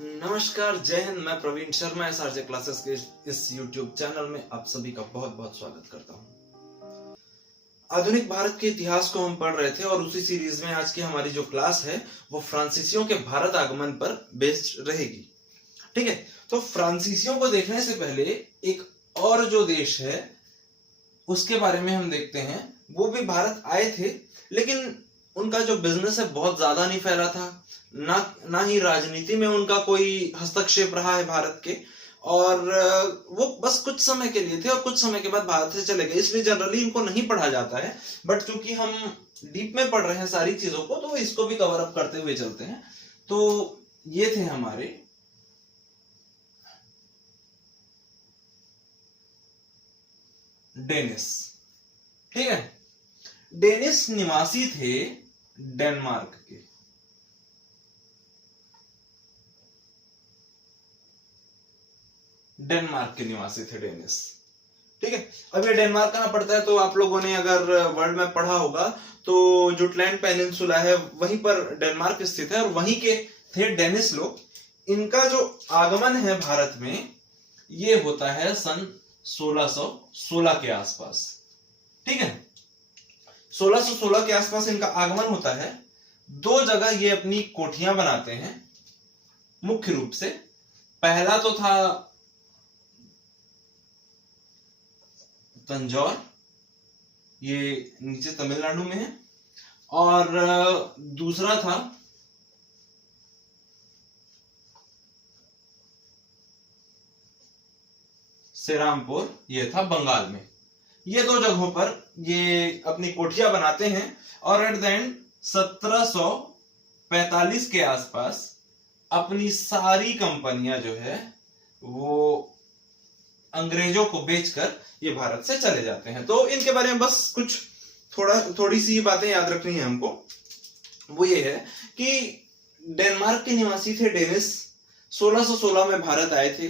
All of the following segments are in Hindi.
नमस्कार, जय हिंद। मैं प्रवीण शर्मा एसआरजे क्लासेस के इस YouTube चैनल में आप सभी का बहुत बहुत स्वागत करता हूं। आधुनिक भारत के इतिहास को हम पढ़ रहे थे और उसी सीरीज में आज की हमारी जो क्लास है वो फ्रांसीसियों के भारत आगमन पर बेस्ड रहेगी। ठीक है, तो फ्रांसीसियों को देखने से पहले एक और जो देश है उसके बारे में हम देखते हैं। वो भी भारत आए थे, लेकिन उनका जो बिजनेस है बहुत ज्यादा नहीं फैला था, ना ही राजनीति में उनका कोई हस्तक्षेप रहा है भारत के, और वो बस कुछ समय के लिए थे और कुछ समय के बाद भारत से चले गए। इसलिए जनरली इनको नहीं पढ़ा जाता है, बट चूंकि हम डीप में पढ़ रहे हैं सारी चीजों को, तो इसको भी कवर अप करते हुए चलते हैं। तो ये थे हमारे डेनिस। ठीक है, डेनिस निवासी थे डेनमार्क के। डेनमार्क के निवासी थे डेनिस। ठीक है, अब ये डेनमार्क कहां पड़ता है, तो आप लोगों ने अगर वर्ल्ड मैप पढ़ा होगा तो जुटलैंड पेनिनसुला है, वहीं पर डेनमार्क स्थित है और वहीं के थे डेनिस लोग। इनका जो आगमन है भारत में ये होता है सन 1616 के आसपास। ठीक है, 1616 के आसपास इनका आगमन होता है। दो जगह ये अपनी कोठियां बनाते हैं मुख्य रूप से। पहला तो था तंजौर, ये नीचे तमिलनाडु में है, और दूसरा था श्रीरामपुर, ये था बंगाल में। ये दो जगहों पर ये अपनी कोठियां बनाते हैं और एट द एंड 1745 के आसपास अपनी सारी कंपनियां जो है वो अंग्रेजों को बेचकर ये भारत से चले जाते हैं। तो इनके बारे में बस कुछ थोड़ी सी बातें याद रखनी है हमको। वो ये है कि डेनमार्क के निवासी थे डेनिस, 1616 में भारत आए थे।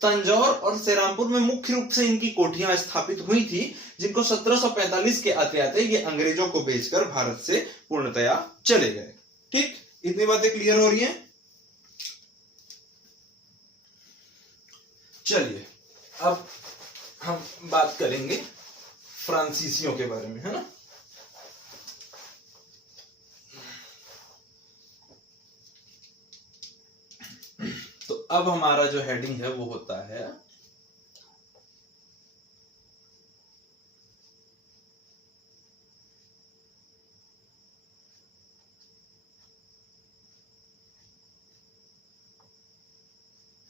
तंजौर और श्रीरामपुर में मुख्य रूप से इनकी कोठियां स्थापित हुई थी, जिनको 1745 के आते आते ये अंग्रेजों को बेचकर भारत से पूर्णतया चले गए। ठीक, इतनी बातें क्लियर हो रही हैं। चलिए अब हम बात करेंगे फ्रांसीसियों के बारे में, है ना। तो अब हमारा जो हेडिंग है वो होता है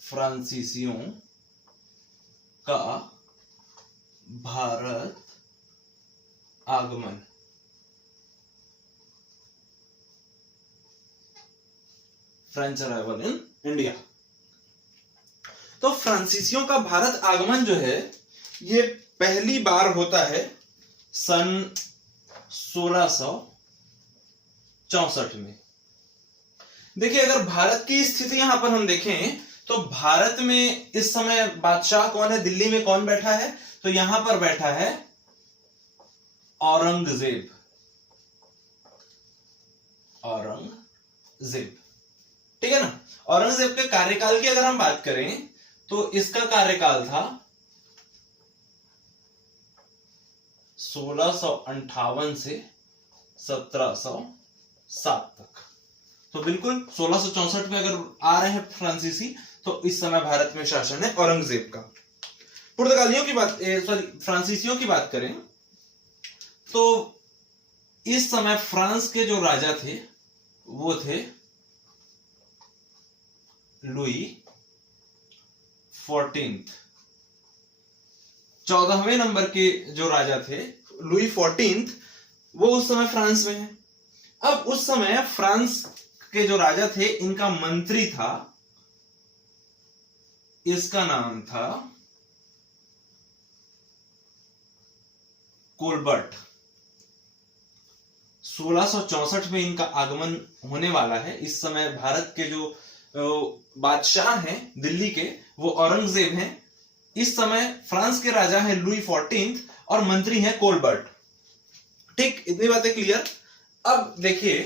फ्रांसीसियों का भारत आगमन। French arrival in India. तो फ्रांसीसियों का भारत आगमन जो है ये पहली बार होता है सन 1664 में। देखिए, अगर भारत की स्थिति यहां पर हम देखें तो भारत में इस समय बादशाह कौन है, दिल्ली में कौन बैठा है, तो यहां पर बैठा है औरंगजेब। औरंगजेब, ठीक है ना। औरंगजेब के कार्यकाल की अगर हम बात करें तो इसका कार्यकाल था 1658 से 1707 तक। तो बिल्कुल 1664 में अगर आ रहे हैं फ्रांसीसी, तो इस समय भारत में शासन है औरंगजेब का। पुर्तगालियों की बात फ्रांसीसियों की बात करें तो इस समय फ्रांस के जो राजा थे वो थे लुई 14। 14वें नंबर के जो राजा थे लुई 14, वो उस समय फ्रांस में है। अब उस समय फ्रांस के जो राजा थे इनका मंत्री था, इसका नाम था कोलबर्ट। 1664 में इनका आगमन होने वाला है। इस समय भारत के जो बादशाह हैं दिल्ली के, वो औरंगजेब हैं। इस समय फ्रांस के राजा हैं लुई 14 और मंत्री हैं कोलबर्ट। ठीक, इतनी बातें क्लियर। अब देखिए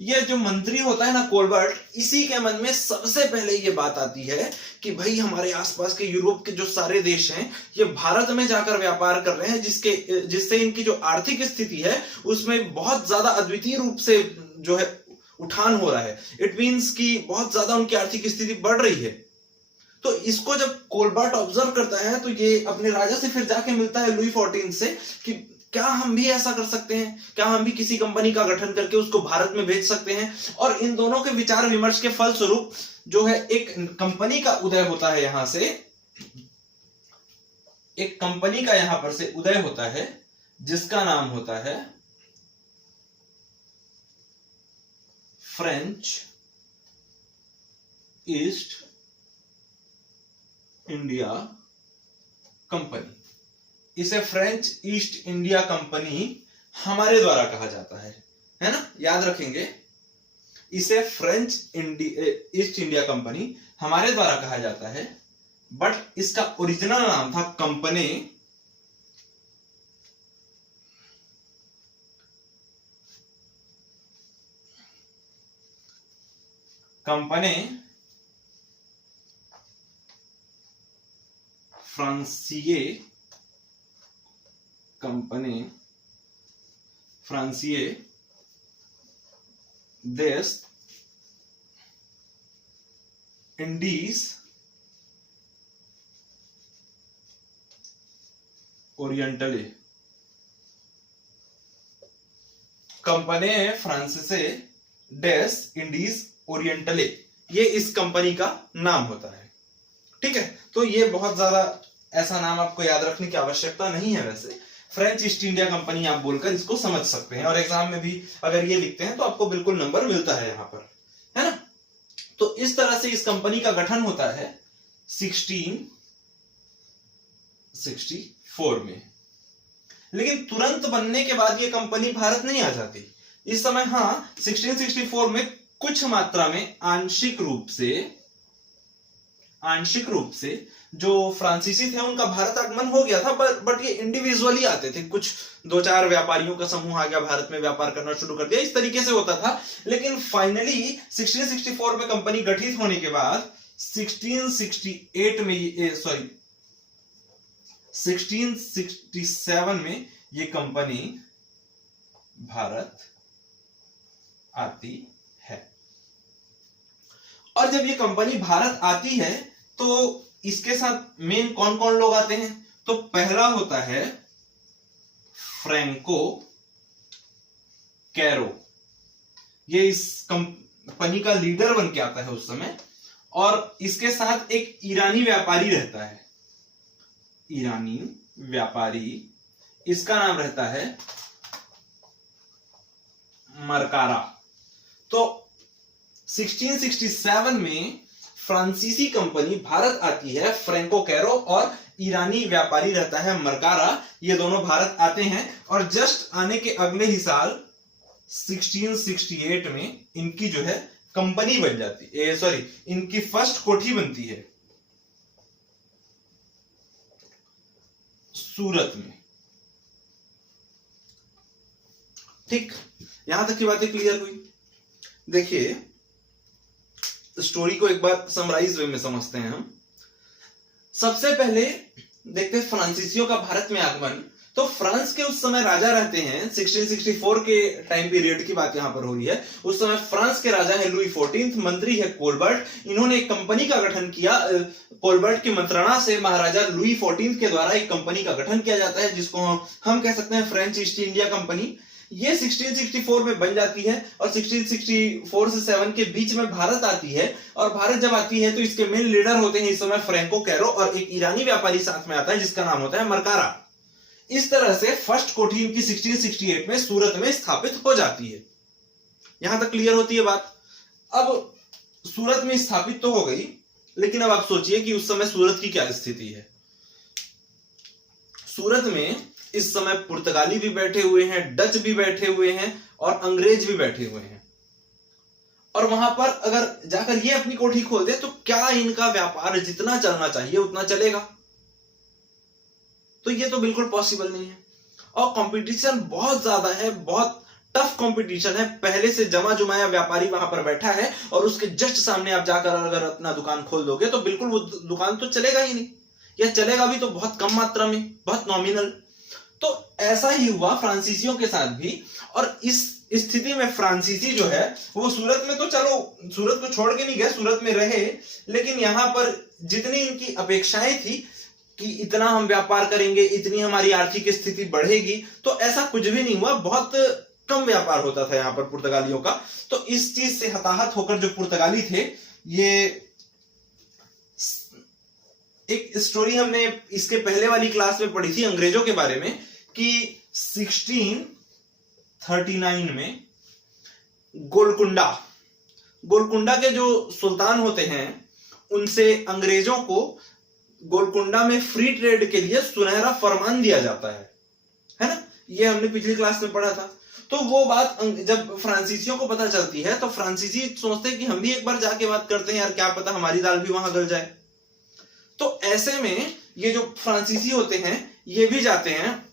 ये जो मंत्री होता है ना कोलबर्ट, इसी के मन में सबसे पहले ये बात आती है कि भाई हमारे आसपास के यूरोप के जो सारे देश हैं ये भारत में जाकर व्यापार कर रहे हैं, जिससे इनकी जो आर्थिक स्थिति है उसमें बहुत ज्यादा अद्वितीय रूप से जो है उठान हो रहा है। इट मीन्स कि बहुत ज्यादा उनकी आर्थिक स्थिति बढ़ रही है। तो इसको जब कोलबर्ट ऑब्जर्व करता है तो ये अपने राजा से फिर जाके मिलता है लुई 14 से कि क्या हम भी ऐसा कर सकते हैं, क्या हम भी किसी कंपनी का गठन करके उसको भारत में भेज सकते हैं। और इन दोनों के विचार विमर्श के फलस्वरूप जो है एक कंपनी का उदय होता है, यहां से एक कंपनी का यहां पर से उदय होता है जिसका नाम होता है फ्रेंच ईस्ट इंडिया कंपनी। इसे फ्रेंच ईस्ट इंडिया कंपनी हमारे द्वारा कहा जाता है ना, याद रखेंगे। इसे फ्रेंच ईस्ट इंडिया कंपनी हमारे द्वारा कहा जाता है, बट इसका ओरिजिनल नाम था कंपनी फ्रांसीए देश इंडीज ओरिएंटले। कंपनी फ्रांसीसे डेस इंडीज ओरिएंटले, ये इस कंपनी का नाम होता है। ठीक है, तो ये बहुत ज्यादा ऐसा नाम आपको याद रखने की आवश्यकता नहीं है। वैसे फ्रेंच ईस्ट इंडिया कंपनी आप बोलकर इसको समझ सकते हैं, और एग्जाम में भी अगर ये लिखते हैं तो आपको बिल्कुल नंबर मिलता है यहां पर, है ना। तो इस तरह से इस कंपनी का गठन होता है 1664 में। लेकिन तुरंत बनने के बाद ये कंपनी भारत नहीं आ जाती। इस समय हाँ 1664 में कुछ मात्रा में आंशिक रूप से जो फ्रांसीसी थे उनका भारत आगमन हो गया था, बट ये इंडिविजुअली आते थे। कुछ 2-4 व्यापारियों का समूह आ गया, भारत में व्यापार करना शुरू कर दिया, इस तरीके से होता था। लेकिन फाइनली 1664 में कंपनी गठित होने के बाद 1667 में ये कंपनी भारत आती है। और जब ये कंपनी भारत आती है तो इसके साथ मेन कौन कौन लोग आते हैं? तो पहला होता है फ्रैंको कैरो, ये इस कंपनी का लीडर बन के आता है उस समय। और इसके साथ एक ईरानी व्यापारी रहता है, ईरानी व्यापारी, इसका नाम रहता है मरकारा। तो 1667 में फ्रांसीसी कंपनी भारत आती है, फ्रैंको कैरो और ईरानी व्यापारी रहता है मरकारा, ये दोनों भारत आते हैं। और जस्ट आने के अगले ही साल 1668 में इनकी जो है कंपनी बन जाती है, इनकी फर्स्ट कोठी बनती है सूरत में। ठीक, यहां तक की बातें क्लियर हुई। देखिए स्टोरी को एक बार समराइज वे में समझते हैं हम। सबसे पहले देखते हैं फ्रांसीसियों का भारत में आगमन। तो फ्रांस के उस समय राजा रहते हैं, 1664 के टाइम पीरियड की बात यहां पर हो रही है। उस समय फ्रांस के राजा है लुई 14, मंत्री है कोलबर्ट। इन्होंने एक कंपनी का गठन किया। कोलबर्ट की मंत्रणा से महाराजा लुई 14 के द्वारा एक कंपनी का गठन किया जाता है, जिसको हम कह सकते हैं फ्रेंच ईस्ट इंडिया कंपनी। ये 1664 में बन जाती है और 1664 से 7 के बीच में भारत आती है। और भारत जब आती है तो इसके मेन लीडर होते हैं इस समय फ्रैंको कैरो, और एक ईरानी व्यापारी साथ में आता है जिसका नाम होता है मरकारा। इस तरह से फर्स्ट कोठी इनकी 1668 में सूरत में स्थापित हो जाती है। यहां तक क्लियर होती है बात। अब सूरत में स्थापित तो हो गई, लेकिन अब आप सोचिए कि उस समय सूरत की क्या स्थिति है। सूरत में इस समय पुर्तगाली भी बैठे हुए हैं, डच भी बैठे हुए हैं और अंग्रेज भी बैठे हुए हैं। और वहां पर अगर जाकर ये अपनी कोठी खोल दे तो क्या इनका व्यापार जितना चलना चाहिए उतना चलेगा? तो ये तो बिल्कुल पॉसिबल नहीं है। और कंपटीशन बहुत ज्यादा है, बहुत टफ कंपटीशन है, पहले से जमा जुमाया व्यापारी वहां पर बैठा है और उसके जस्ट सामने आप जाकर अगर अपना दुकान खोल दोगे तो बिल्कुल वो दुकान तो चलेगा ही नहीं, या चलेगा भी तो बहुत कम मात्रा में, बहुत नॉमिनल। तो ऐसा ही हुआ फ्रांसीसियों के साथ भी। और इस स्थिति में फ्रांसीसी जो है वो सूरत में तो चलो सूरत को छोड़ के नहीं गए, सूरत में रहे, लेकिन यहां पर जितनी इनकी अपेक्षाएं थी कि इतना हम व्यापार करेंगे, इतनी हमारी आर्थिक स्थिति बढ़ेगी, तो ऐसा कुछ भी नहीं हुआ। बहुत कम व्यापार होता था यहाँ पर पुर्तगालियों का। तो इस चीज से हताहत होकर जो पुर्तगाली थे, ये एक स्टोरी हमने इसके पहले वाली क्लास में पढ़ी थी अंग्रेजों के बारे में कि 1639 में गोलकुंडा के जो सुल्तान होते हैं उनसे अंग्रेजों को गोलकुंडा में फ्री ट्रेड के लिए सुनहरा फरमान दिया जाता है ना, ये हमने पिछली क्लास में पढ़ा था। तो वो बात जब फ्रांसीसियों को पता चलती है तो फ्रांसीसी सोचते हैं कि हम भी एक बार जाके बात करते हैं यार, क्या पता हमारी दाल भी वहां गल जाए। तो ऐसे में ये जो फ्रांसीसी होते हैं ये भी जाते हैं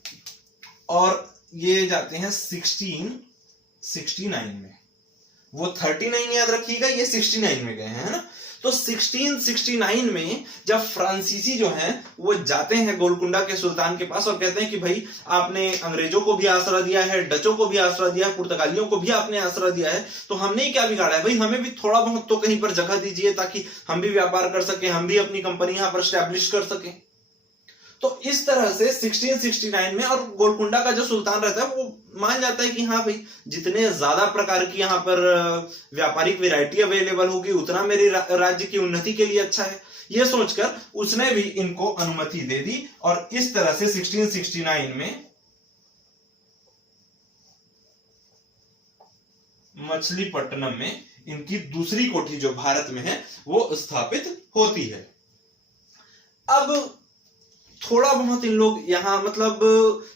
और ये जाते हैं 1669 में। वो 39 याद रखिएगा, ये 69 में गए हैं, है ना। तो 1669 में जब फ्रांसीसी जो हैं वो जाते हैं गोलकुंडा के सुल्तान के पास और कहते हैं कि भाई आपने अंग्रेजों को भी आसरा दिया है, डचों को भी आसरा दिया है, पुर्तगालियों को भी आपने आसरा दिया है, तो हमने ही क्या बिगाड़ा है भाई, हमें भी थोड़ा बहुत तो कहीं पर जगह दीजिए ताकि हम भी व्यापार कर सके, हम भी अपनी कंपनी यहां पर स्टैब्लिश कर सके। तो इस तरह से 1669 में, और गोलकुंडा का जो सुल्तान रहता है वो मान जाता है कि हाँ भाई जितने ज्यादा प्रकार की यहाँ पर व्यापारिक वैरायटी अवेलेबल होगी उतना मेरे राज्य की उन्नति के लिए अच्छा है। ये सोचकर उसने भी इनको अनुमति दे दी और इस तरह से 1669 में मछलीपट्टनम में इनकी दूसरी कोठी जो भारत में है वो स्थापित होती है। अब थोड़ा बहुत इन लोग यहाँ मतलब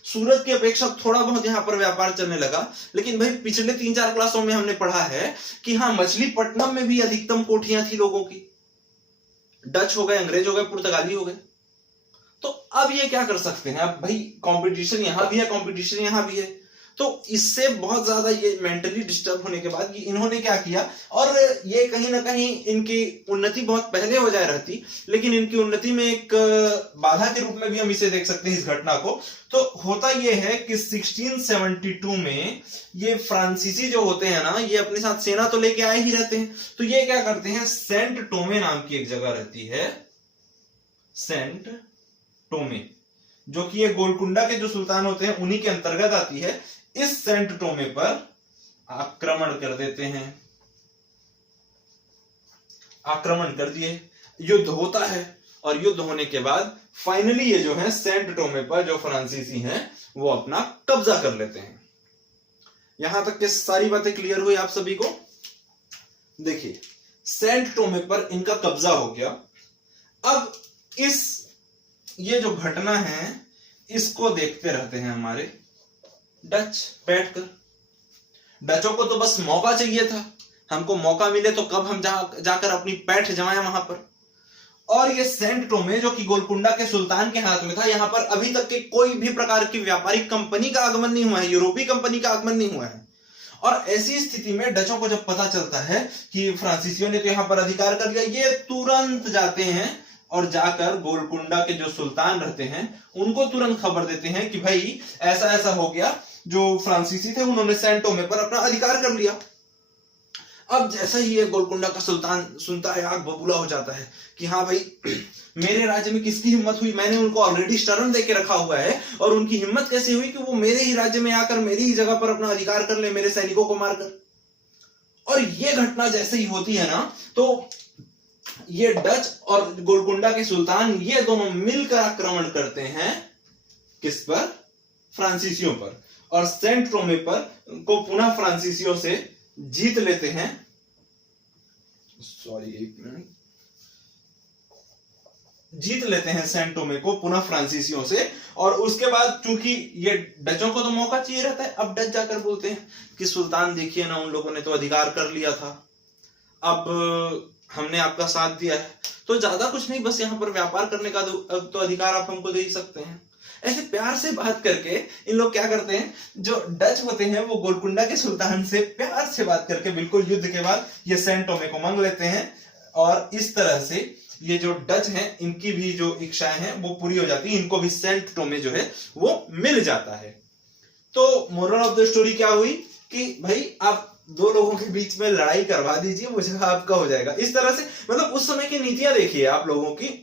सूरत की अपेक्षा थोड़ा बहुत यहाँ पर व्यापार चलने लगा, लेकिन भाई पिछले 3-4 क्लासों में हमने पढ़ा है कि हाँ मछलीपट्टनम में भी अधिकतम कोठियां थी लोगों की, डच हो गए, अंग्रेज हो गए, पुर्तगाली हो गए। तो अब ये क्या कर सकते हैं, अब भाई कंपटीशन यहां भी है, कंपटीशन यहां भी है, तो इससे बहुत ज्यादा ये मेंटली डिस्टर्ब होने के बाद इन्होंने क्या किया, और ये कहीं ना कहीं इनकी उन्नति बहुत पहले हो जाए रहती, लेकिन इनकी उन्नति में एक बाधा के रूप में भी हम इसे देख सकते हैं इस घटना को। तो होता ये है कि 1672 में ये फ्रांसीसी जो होते हैं ना, ये अपने साथ सेना तो लेके आए ही रहते हैं, तो ये क्या करते हैं, सेंट टोमे नाम की एक जगह रहती है, सेंट टोमे, जो कि ये गोलकुंडा के जो सुल्तान होते हैं उन्हीं के अंतर्गत आती है। इस सेंट टोमे पर आक्रमण कर देते हैं, आक्रमण कर दिए, युद्ध होता है, और युद्ध होने के बाद फाइनली ये जो है सेंट टोमे पर जो फ्रांसीसी हैं वो अपना कब्जा कर लेते हैं। यहां तक के सारी बातें क्लियर हुई आप सभी को। देखिए सेंट टोमे पर इनका कब्जा हो गया। अब ये जो घटना है इसको देखते रहते हैं हमारे डच बैठकर। डचों को तो बस मौका चाहिए था, हमको मौका मिले तो कब हम जाकर अपनी पैठ जमाए वहां पर। और ये सेंट टोमे जो कि गोलकुंडा के सुल्तान के हाथ में था, यहां पर अभी तक के कोई भी प्रकार की व्यापारिक कंपनी का आगमन नहीं हुआ है, यूरोपीय कंपनी का आगमन नहीं हुआ है। और ऐसी स्थिति में डचों को जब पता चलता है कि फ्रांसीसियों ने तो यहां पर अधिकार कर लिया, ये तुरंत जाते हैं और जाकर गोलकुंडा के जो सुल्तान रहते हैं उनको तुरंत खबर देते हैं कि भाई ऐसा ऐसा हो गया, जो फ्रांसीसी थे उन्होंने सेंट टोमे पर अपना अधिकार कर लिया। अब जैसा ही ये गोलकुंडा का सुल्तान सुनता है, आग बबूला हो जाता है कि हाँ भाई मेरे राज्य में किसकी हिम्मत हुई, मैंने उनको ऑलरेडी शरण दे के रखा हुआ है, और उनकी हिम्मत कैसे हुई कि वो मेरे ही राज्य में आकर मेरी ही जगह पर अपना अधिकार कर ले, मेरे सैनिकों को मारकर। और ये घटना जैसे ही होती है ना, तो ये डच और गोलकुंडा के सुल्तान ये दोनों मिलकर आक्रमण करते हैं किस पर, फ्रांसीसियों पर, और सेंट टोमे पर को पुनः फ्रांसीसियों से जीत लेते हैं। एक मिनट, जीत लेते हैं सेंट टोमे को पुनः फ्रांसीसियों से। और उसके बाद चूंकि ये डचों को तो मौका चाहिए रहता है, अब डच जाकर बोलते हैं कि सुल्तान देखिए ना, उन लोगों ने तो अधिकार कर लिया था, अब हमने आपका साथ दिया है, तो ज्यादा कुछ नहीं, बस यहाँ पर व्यापार करने का तो अधिकार आप हमको दे ही सकते हैं। ऐसे प्यार से बात करके इन लोग क्या करते हैं, जो डच होते हैं वो गोलकुंडा के सुल्तान से प्यार से बात करके बिल्कुल युद्ध के बाद ये सैन टोमे को मांग लेते हैं, और इस तरह से ये जो डच हैं इनकी भी जो इच्छाएं हैं वो पूरी हो जाती है, इनको भी सेंट टोमे जो है वो मिल जाता है। तो मोरल ऑफ द स्टोरी क्या हुई कि भाई आप दो लोगों के बीच में लड़ाई करवा दीजिए, वो जगह आपका हो जाएगा। इस तरह से मतलब उस समय की नीतियां देखिए आप लोगों की।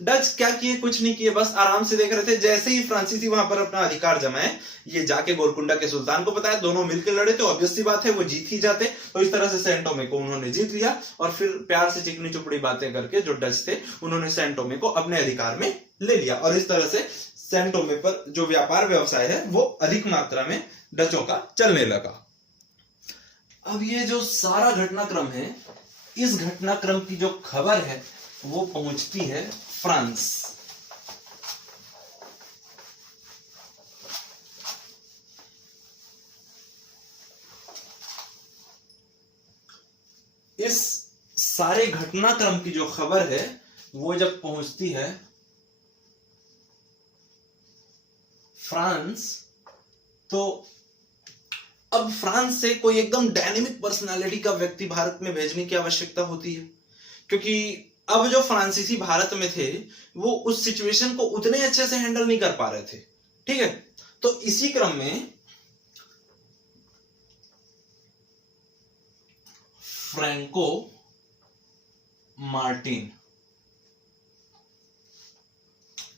डच क्या किए, कुछ नहीं किए, बस आराम से देख रहे थे। जैसे ही फ्रांसीसी वहां पर अपना अधिकार जमाए, ये जाके गोलकुंडा के सुल्तान को बताया, दोनों मिलकर लड़े तो ऑब्वियस सी बात है वो जीत ही जाते। तो इस तरह से सैन टोमे को उन्होंने जीत लिया, और फिर प्यार से चिकनी चुपड़ी बातें करके जो डच थे उन्होंने सैन टोमे को अपने अधिकार में ले लिया, और इस तरह से सैन टोमे पर जो व्यापार व्यवसाय है वो अधिक मात्रा में डचों का चलने लगा। अब ये जो सारा घटनाक्रम है, इस घटनाक्रम की जो खबर है वो पहुंचती है फ्रांस। इस सारे घटनाक्रम की जो खबर है वो जब पहुंचती है फ्रांस, तो अब फ्रांस से कोई एकदम डायनेमिक पर्सनालिटी का व्यक्ति भारत में भेजने की आवश्यकता होती है, क्योंकि अब जो फ्रांसीसी भारत में थे वो उस सिचुएशन को उतने अच्छे से हैंडल नहीं कर पा रहे थे। ठीक है, तो इसी क्रम में फ्रैंको मार्टिन,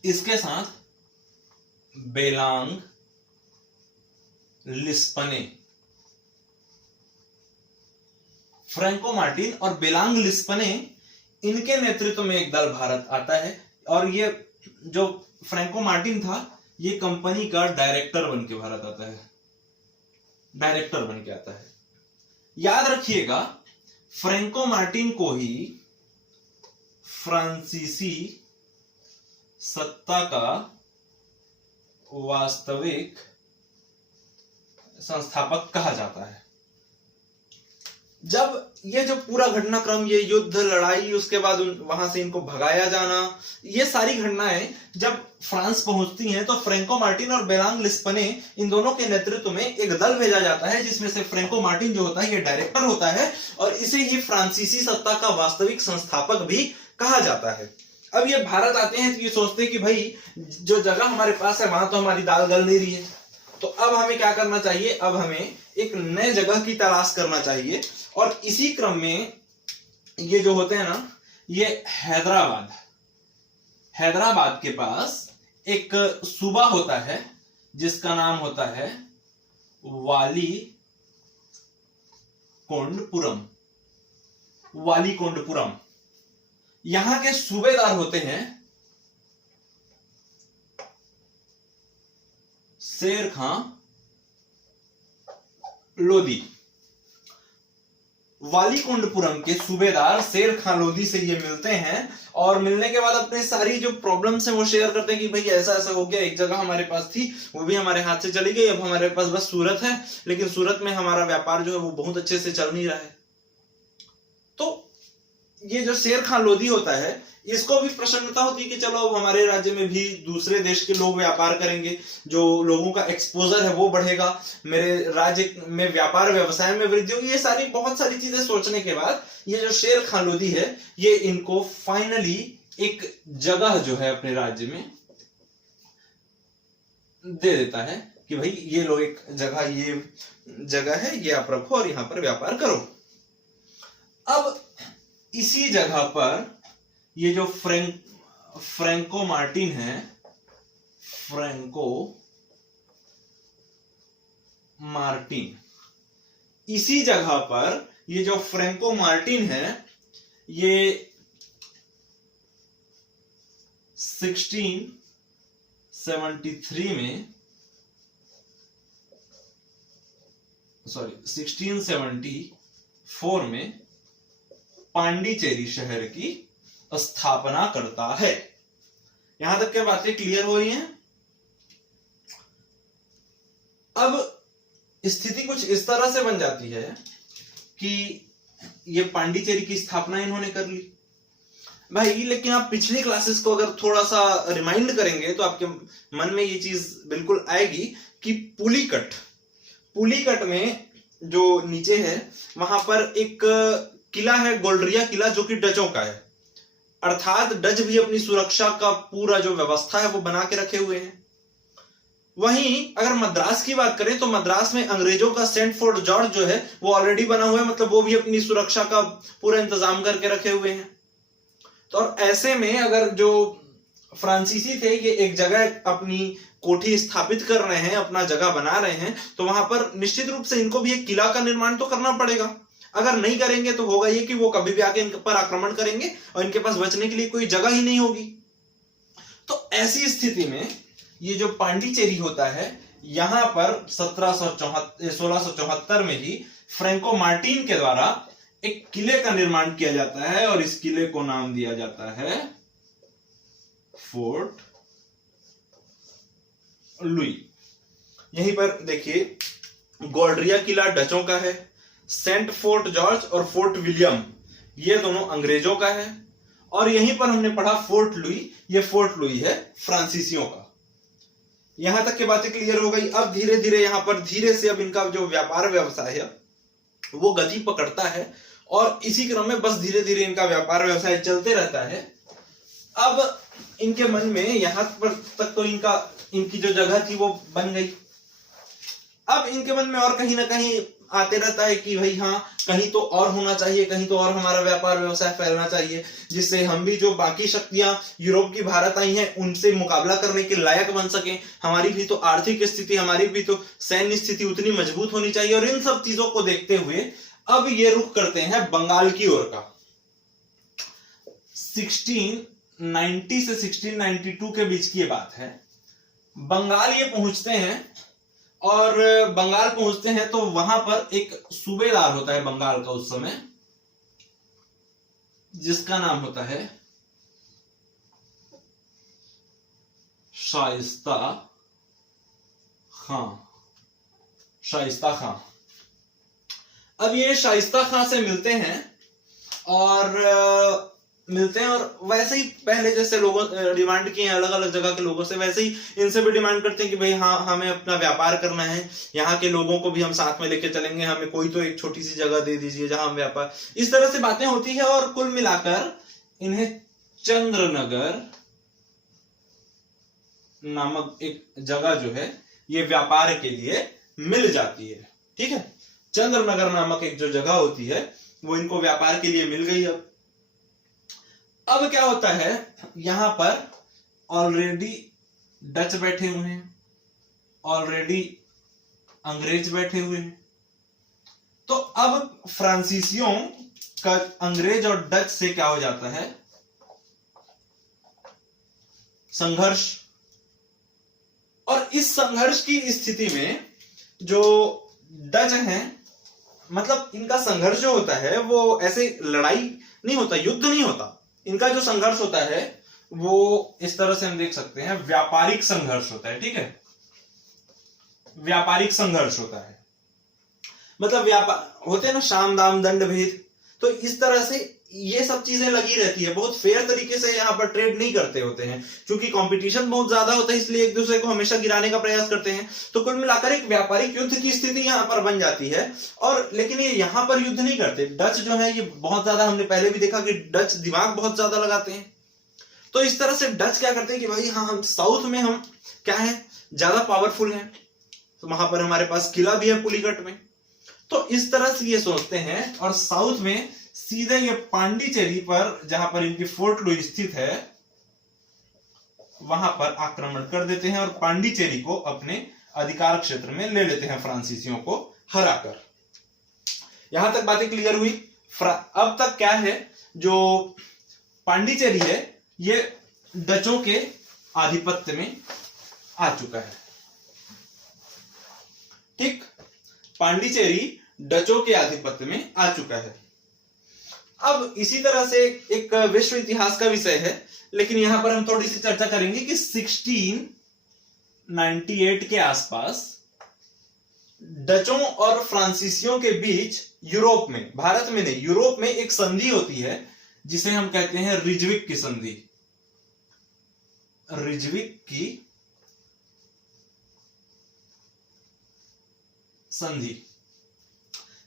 इसके साथ बेलांग लिस्पने, फ्रैंको मार्टिन और बेलांग लिस्पने, इनके नेतृत्व में एक दल भारत आता है। और ये जो फ्रैंको मार्टिन था ये कंपनी का डायरेक्टर बन के भारत आता है, डायरेक्टर बन के आता है। याद रखिएगा, फ्रैंको मार्टिन को ही फ्रांसीसी सत्ता का वास्तविक संस्थापक कहा जाता है। जब ये जो पूरा घटनाक्रम, ये युद्ध, लड़ाई, उसके बाद वहां से इनको भगाया जाना, ये सारी घटनाएं जब फ्रांस पहुंचती हैं, तो फ्रैंको मार्टिन और बेलांग लिस्पने, इन दोनों के नेतृत्व में एक दल भेजा जाता है, जिसमें से फ्रैंको मार्टिन जो होता है ये डायरेक्टर होता है, और इसे ही फ्रांसीसी सत्ता का वास्तविक संस्थापक भी कहा जाता है। अब ये भारत आते हैं तो ये सोचते हैं कि भाई जो जगह हमारे पास है वहां तो हमारी दाल गल नहीं रही है, तो अब हमें क्या करना चाहिए, अब हमें एक नए जगह की तलाश करना चाहिए। और इसी क्रम में ये जो होते हैं ना, ये हैदराबाद के पास एक सूबा होता है जिसका नाम होता है वालीकोंडपुरम। यहां के सूबेदार होते हैं शेर खां लोदी। वालीकोंडपुरम के सूबेदार शेर खां लोदी से ये मिलते हैं, और मिलने के बाद अपने सारी जो प्रॉब्लम्स हैं वो शेयर करते हैं कि भाई ऐसा ऐसा हो गया, एक जगह हमारे पास थी वो भी हमारे हाथ से चली गई, अब हमारे पास बस सूरत है, लेकिन सूरत में हमारा व्यापार जो है वो बहुत अच्छे से चल नहीं रहा है। तो ये जो शेर खां लोदी होता है, इसको भी प्रसन्नता होती है कि चलो अब हमारे राज्य में भी दूसरे देश के लोग व्यापार करेंगे, जो लोगों का एक्सपोजर है वो बढ़ेगा, मेरे राज्य में व्यापार व्यवसाय में वृद्धि होगी। ये सारी बहुत सारी चीजें सोचने के बाद ये जो शेर खां लोदी है ये इनको फाइनली एक जगह जो है अपने राज्य में दे देता है कि भाई ये लो एक जगह, ये जगह है, ये आप रखो और यहां पर व्यापार करो। अब इसी जगह पर ये जो फ्रैंको मार्टिन है, इसी जगह पर ये जो फ्रैंको मार्टिन है ये 1674 में पांडिचेरी शहर की स्थापना करता है। यहां तक क्या बातें क्लियर हो रही हैं? अब स्थिति कुछ इस तरह से बन जाती है कि ये पांडिचेरी की स्थापना इन्होंने कर ली। भाई लेकिन आप पिछली क्लासेस को अगर थोड़ा सा रिमाइंड करेंगे तो आपके मन में ये चीज बिल्कुल आएगी कि पुलिकट में जो नीचे है वहां पर एक किला है, गोल्डरिया किला, जो कि डचों का है। अर्थात डच भी अपनी सुरक्षा का पूरा जो व्यवस्था है वो बना के रखे हुए हैं। वहीं अगर मद्रास की बात करें तो मद्रास में अंग्रेजों का सेंट फोर्ट जॉर्ज जो है वो ऑलरेडी बना हुआ है, मतलब वो भी अपनी सुरक्षा का पूरा इंतजाम करके रखे हुए हैं। तो और ऐसे में अगर जो फ्रांसीसी थे ये एक जगह अपनी कोठी स्थापित कर रहे हैं, अपना जगह बना रहे हैं, तो वहां पर निश्चित रूप से इनको भी एक किला का निर्माण तो करना पड़ेगा। अगर नहीं करेंगे तो होगा ये कि वो कभी भी आके इन पर आक्रमण करेंगे और इनके पास बचने के लिए कोई जगह ही नहीं होगी। तो ऐसी स्थिति में ये जो पांडिचेरी होता है, यहां पर 1674 में ही फ्रैंको मार्टिन के द्वारा एक किले का निर्माण किया जाता है और इस किले को नाम दिया जाता है फोर्ट लुई। यहीं पर देखिए गोल्डरिया किला डचों का है, सेंट फोर्ट जॉर्ज और फोर्ट विलियम ये दोनों अंग्रेजों का है, और यहीं पर हमने पढ़ा फोर्ट लुई, ये फोर्ट लुई है फ्रांसीसियों का। यहां तक की बातें क्लियर हो गई। अब धीरे धीरे यहां पर धीरे से अब इनका जो व्यापार व्यवसाय है वो गति पकड़ता है और इसी क्रम में बस धीरे धीरे इनका व्यापार व्यवसाय चलते रहता है। अब इनके मन में यहां पर तक तो इनकी जो जगह थी वो बन गई। अब इनके मन में और कहीं ना कहीं आते रहता है कि भाई हाँ, कहीं तो और होना चाहिए, कहीं तो और हमारा व्यापार व्यवसाय फैलना चाहिए, जिससे हम भी जो बाकी शक्तियां यूरोप की भारत आई हैं उनसे मुकाबला करने के लायक बन सकें। हमारी भी तो आर्थिक स्थिति, हमारी भी तो सैन्य स्थिति उतनी मजबूत होनी चाहिए। और इन सब चीजों को देखते हुए अब ये रुख करते हैं बंगाल की ओर का। 1690 से 1692 के बीच की बात है। बंगाल ये पहुंचते हैं और बंगाल पहुंचते हैं तो वहां पर एक सूबेदार होता है बंगाल का उस समय, जिसका नाम होता है शाइस्ता खां। अब ये शाइस्ता खां से मिलते हैं और वैसे ही पहले जैसे लोगों डिमांड किए हैं अलग अलग जगह के लोगों से, वैसे ही इनसे भी डिमांड करते हैं कि भाई हाँ, हमें अपना व्यापार करना है, यहाँ के लोगों को भी हम साथ में लेके चलेंगे, हमें कोई तो एक छोटी सी जगह दे दीजिए जहां हम व्यापार। इस तरह से बातें होती है और कुल मिलाकर इन्हें चंद्रनगर नामक एक जगह जो है ये व्यापार के लिए मिल जाती है। ठीक है, चंद्रनगर नामक एक जो जगह होती है वो इनको व्यापार के लिए मिल गई। अब क्या होता है, यहां पर ऑलरेडी डच बैठे हुए हैं, ऑलरेडी अंग्रेज बैठे हुए हैं, तो अब फ्रांसीसियों का अंग्रेज और डच से क्या हो जाता है, संघर्ष। और इस संघर्ष की स्थिति में जो डच हैं, मतलब इनका संघर्ष जो होता है वो ऐसे लड़ाई नहीं होता, युद्ध नहीं होता, इनका जो संघर्ष होता है वो इस तरह से हम देख सकते हैं व्यापारिक संघर्ष होता है। ठीक है, व्यापारिक संघर्ष होता है, मतलब व्यापार होते हैं ना, साम दाम दंड भेद, तो इस तरह से ये सब चीजें लगी रहती है। बहुत फेयर तरीके से यहाँ पर ट्रेड नहीं करते होते हैं, क्योंकि कंपटीशन बहुत ज्यादा होता है, इसलिए एक दूसरे को हमेशा गिराने का प्रयास करते हैं। तो कुल मिलाकर एक व्यापारिक युद्ध की स्थिति यहाँ पर बन जाती है। और लेकिन ये यहाँ पर युद्ध नहीं करते। डच जो है ये बहुत ज्यादा, हमने पहले भी देखा कि डच दिमाग बहुत ज्यादा लगाते हैं। तो इस तरह से डच क्या करते हैं कि भाई हाँ, हम साउथ में हम क्या है, ज्यादा पावरफुल हैं, तो वहां पर हमारे पास किला भी है पुलिकट में। तो इस तरह से ये सोचते हैं और साउथ में सीधे ये पांडिचेरी पर, जहां पर इनकी फोर्ट लुई स्थित है, वहां पर आक्रमण कर देते हैं और पांडिचेरी को अपने अधिकार क्षेत्र में ले लेते हैं, फ्रांसीसियों को हराकर। यहां तक बातें क्लियर हुई। अब तक क्या है, जो पांडिचेरी है ये डचों के आधिपत्य में आ चुका है। ठीक, पांडिचेरी डचों के आधिपत्य में आ चुका है। अब इसी तरह से एक विश्व इतिहास का विषय है, लेकिन यहां पर हम थोड़ी सी चर्चा करेंगे कि 1698 के आसपास डचों और फ्रांसीसियों के बीच यूरोप में, भारत में नहीं, यूरोप में एक संधि होती है जिसे हम कहते हैं रिजविक की संधि। रिजविक की संधि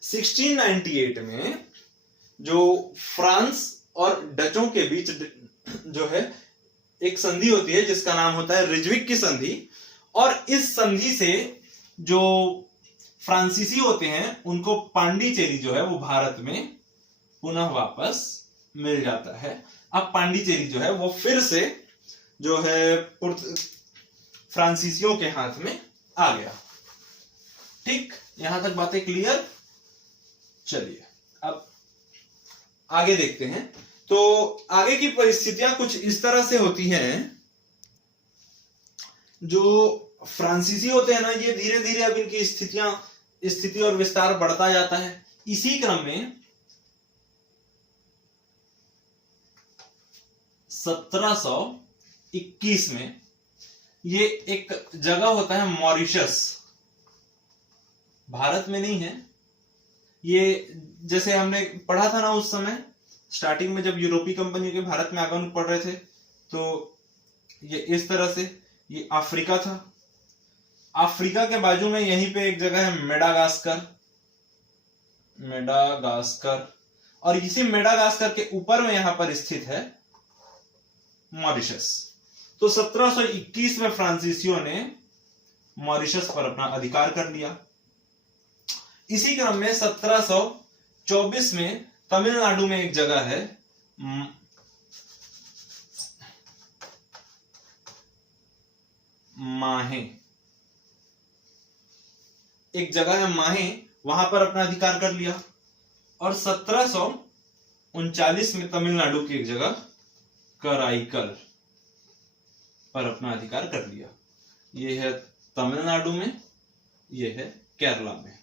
1698 में जो फ्रांस और डचों के बीच जो है एक संधि होती है जिसका नाम होता है रिजविक की संधि, और इस संधि से जो फ्रांसीसी होते हैं उनको पांडिचेरी जो है वो भारत में पुनः वापस मिल जाता है। अब पांडिचेरी जो है वो फिर से जो है फ्रांसीसियों के हाथ में आ गया। ठीक, यहां तक बातें क्लियर। चलिए अब आगे देखते हैं। तो आगे की परिस्थितियां कुछ इस तरह से होती हैं, जो फ्रांसीसी होते हैं ना, ये धीरे धीरे अब इनकी स्थिति और विस्तार बढ़ता जाता है। इसी क्रम में 1721 में ये एक जगह होता है मॉरिशस, भारत में नहीं है ये, जैसे हमने पढ़ा था ना उस समय स्टार्टिंग में जब यूरोपीय कंपनियों के भारत में आगमन पढ़ रहे थे, तो ये इस तरह से ये अफ्रीका था। अफ्रीका के बाजू में यहीं पे एक जगह है मेडागास्कर, और इसी मेडागास्कर के ऊपर में यहां पर स्थित है मॉरिशस। तो 1721 में फ्रांसीसियों ने मॉरिशस पर अपना अधिकार कर लिया। इसी क्रम में 1724 में तमिलनाडु में एक जगह है माहे, एक जगह है माहे, वहां पर अपना अधिकार कर लिया। और 1739 में तमिलनाडु की एक जगह कराईकल पर अपना अधिकार कर लिया। ये है तमिलनाडु में, ये है केरला में।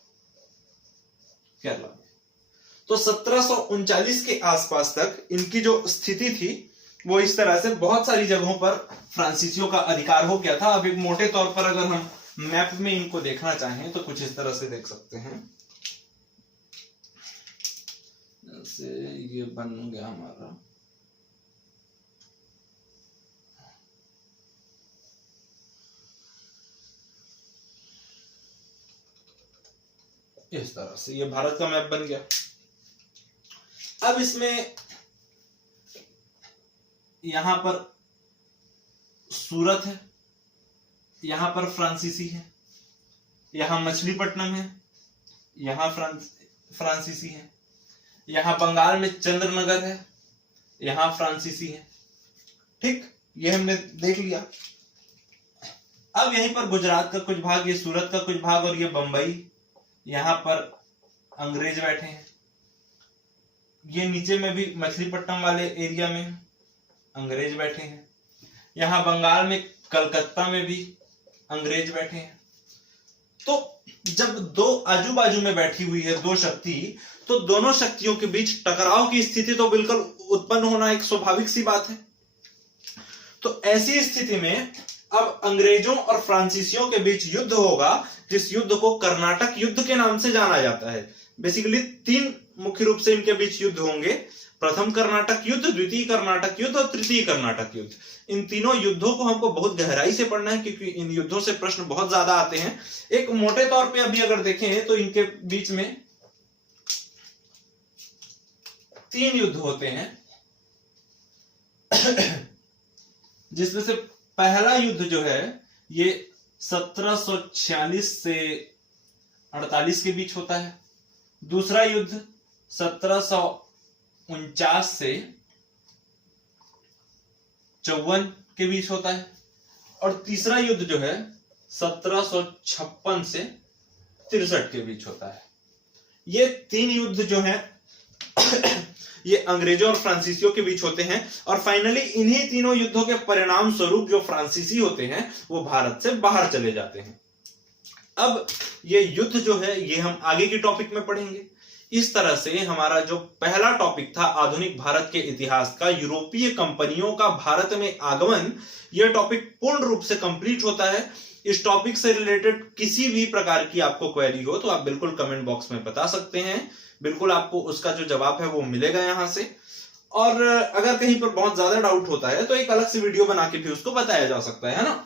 तो 1739 के आसपास तक इनकी जो स्थिति थी वो इस तरह से बहुत सारी जगहों पर फ्रांसीसियों का अधिकार हो गया था। अब एक मोटे तौर पर अगर हम मैप में इनको देखना चाहें तो कुछ इस तरह से देख सकते हैं। जैसे ये बन गया हमारा इस तरह से, ये भारत का मैप बन गया। अब इसमें यहां पर सूरत है, यहां पर फ्रांसीसी है, यहां मछलीपट्टनम है, यहां फ्रांसीसी है, यहां बंगाल में चंद्रनगर है, यहां फ्रांसीसी है। ठीक, ये हमने देख लिया। अब यहीं पर गुजरात का कुछ भाग, ये सूरत का कुछ भाग, और ये बंबई, यहां पर अंग्रेज बैठे हैं। ये नीचे में भी मछलीपट्टनम वाले एरिया में अंग्रेज बैठे हैं। यहां बंगाल में कलकत्ता में भी अंग्रेज बैठे हैं। तो जब दो आजू बाजू में बैठी हुई है दो शक्ति, तो दोनों शक्तियों के बीच टकराव की स्थिति तो बिल्कुल उत्पन्न होना एक स्वाभाविक सी बात है। तो ऐसी स्थिति में अब अंग्रेजों और फ्रांसीसियों के बीच युद्ध होगा, जिस युद्ध को कर्नाटक युद्ध के नाम से जाना जाता है। बेसिकली 3 मुख्य रूप से इनके बीच युद्ध होंगे। प्रथम कर्नाटक युद्ध, द्वितीय कर्नाटक युद्ध और तृतीय कर्नाटक युद्ध। इन तीनों युद्धों को हमको बहुत गहराई से पढ़ना है, क्योंकि इन युद्धों से प्रश्न बहुत ज्यादा आते हैं। एक मोटे तौर पे अभी अगर देखें तो इनके बीच में 3 युद्ध होते हैं, जिसमें से पहला युद्ध जो है ये 1746 से 48 के बीच होता है। दूसरा युद्ध 1749 से 54 के बीच होता है, और तीसरा युद्ध जो है 1756 से 63 के बीच होता है। ये 3 युद्ध जो हैं ये अंग्रेजों और फ्रांसीसियों के बीच होते हैं, और फाइनली इन्हीं तीनों युद्धों के परिणाम स्वरूप जो फ्रांसीसी होते हैं वो भारत से बाहर चले जाते हैं। अब ये युद्ध जो है ये हम आगे की टॉपिक में पढ़ेंगे। इस तरह से हमारा जो पहला टॉपिक था आधुनिक भारत के इतिहास का, यूरोपीय कंपनियों का भारत में आगमन, यह टॉपिक पूर्ण रूप से कंप्लीट होता है। इस टॉपिक से रिलेटेड किसी भी प्रकार की आपको क्वेरी हो तो आप बिल्कुल कमेंट बॉक्स में बता सकते हैं, बिल्कुल आपको उसका जो जवाब है वो मिलेगा यहां से। और अगर कहीं पर बहुत ज्यादा डाउट होता है तो एक अलग से वीडियो बना के भी उसको बताया जा सकता है ना।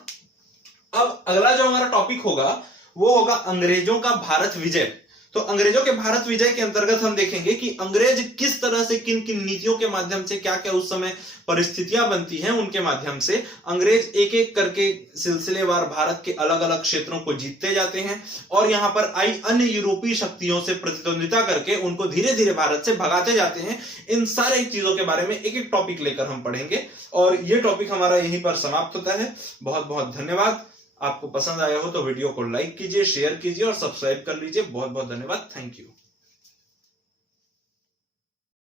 अब अगला जो हमारा टॉपिक होगा वो होगा अंग्रेजों का भारत विजय। तो अंग्रेजों के भारत विजय के अंतर्गत हम देखेंगे कि अंग्रेज किस तरह से किन किन नीतियों के माध्यम से क्या क्या उस समय परिस्थितियां बनती हैं, उनके माध्यम से अंग्रेज एक एक करके सिलसिलेवार भारत के अलग अलग क्षेत्रों को जीतते जाते हैं और यहां पर आई अन्य यूरोपीय शक्तियों से प्रतिद्वंदिता करके उनको धीरे धीरे भारत से भगाते जाते हैं। इन सारे चीजों के बारे में एक एक टॉपिक लेकर हम पढ़ेंगे और ये टॉपिक हमारा यहीं पर समाप्त होता है। बहुत बहुत धन्यवाद। आपको पसंद आया हो तो वीडियो को लाइक कीजिए, शेयर कीजिए और सब्सक्राइब कर लीजिए। बहुत बहुत धन्यवाद। Thank you.